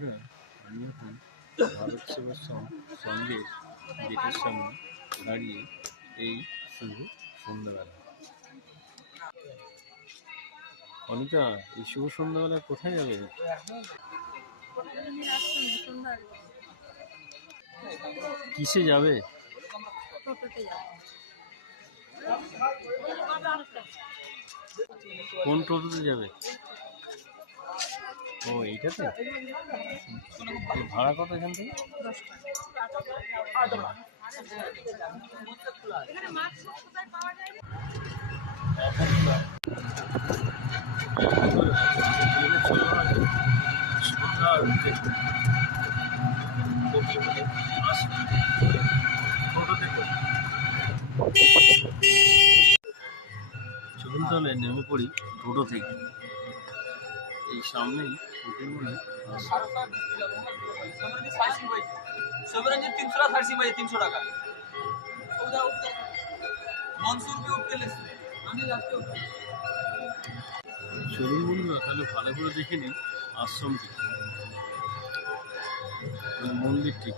বন্ধুরা, আমি এখন ভারত সেবাশ্রম সঙ্গের গেটের সামনে দাঁড়িয়ে এই শুভ সন্ধ্যাবেলা। অনিতা, এই শুভ সন্ধ্যাবেলা কোথায় যাবে? কিসে যাবে? কোন টোটোতে যাবে? ও এইটাতে এই ভাড়া কত এখান থেকে? চলুন তাহলে নেমে পড়ি টোটো থেকে এই সামনেই তিনশো টাকা। তিনশো টাকা তাহলে ভালো করে দেখে নিন আশ্রমটি। মানে মন্দিরটি।